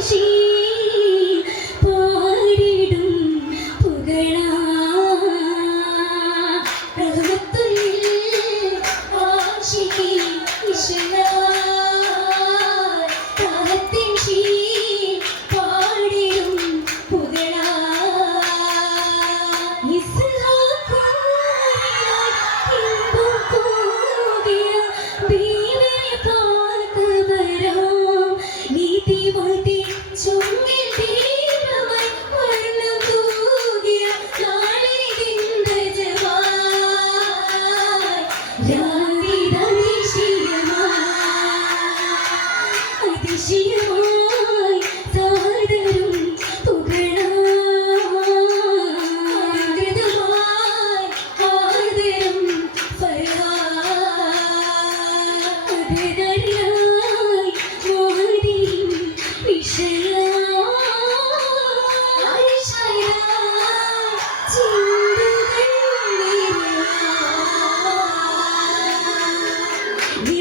খুশি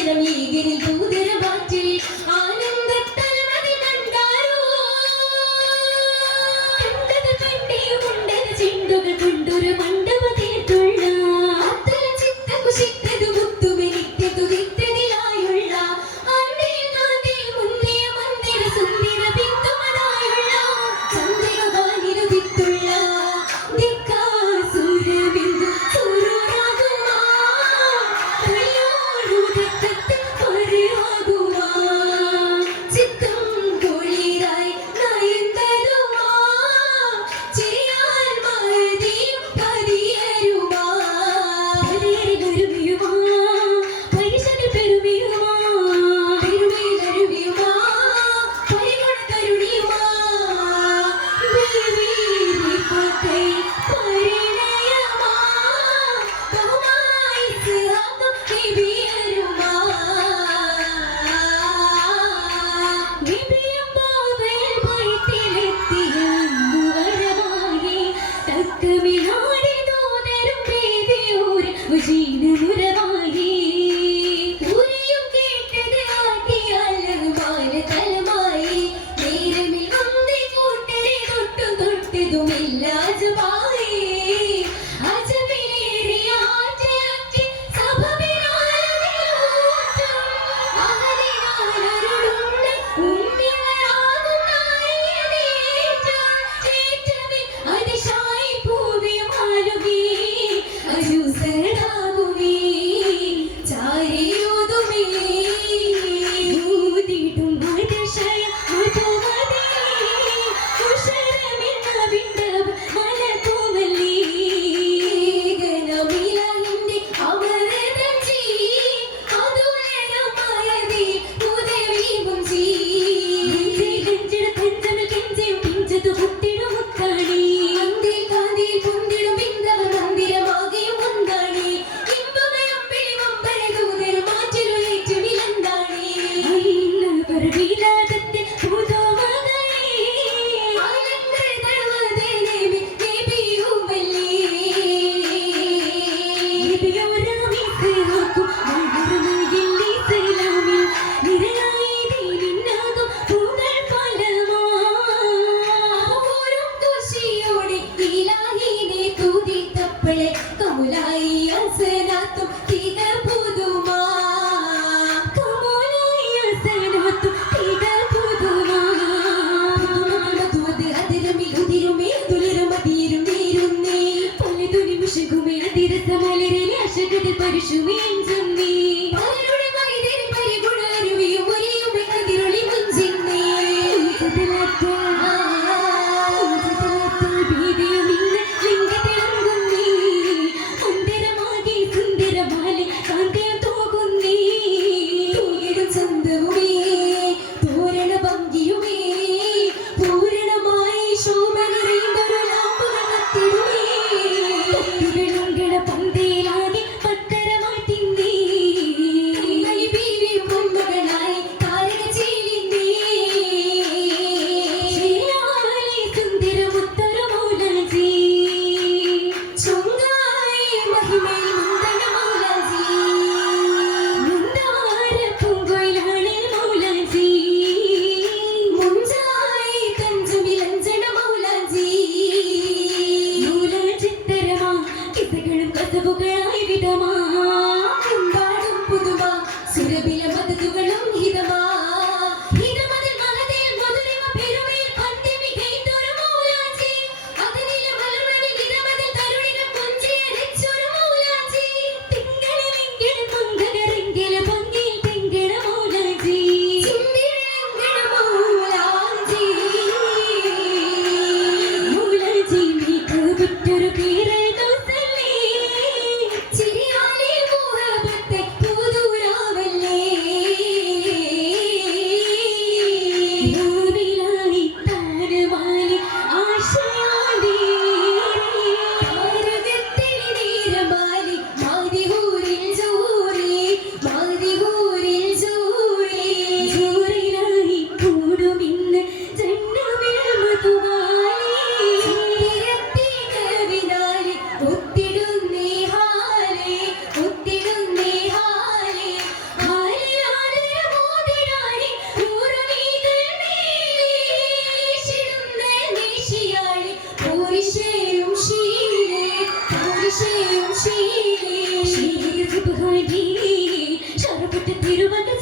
മുണ്ടില മീകരിൽ ദൂതര ഇസകളും കസവുകളായി വിധമാ you. திருவகை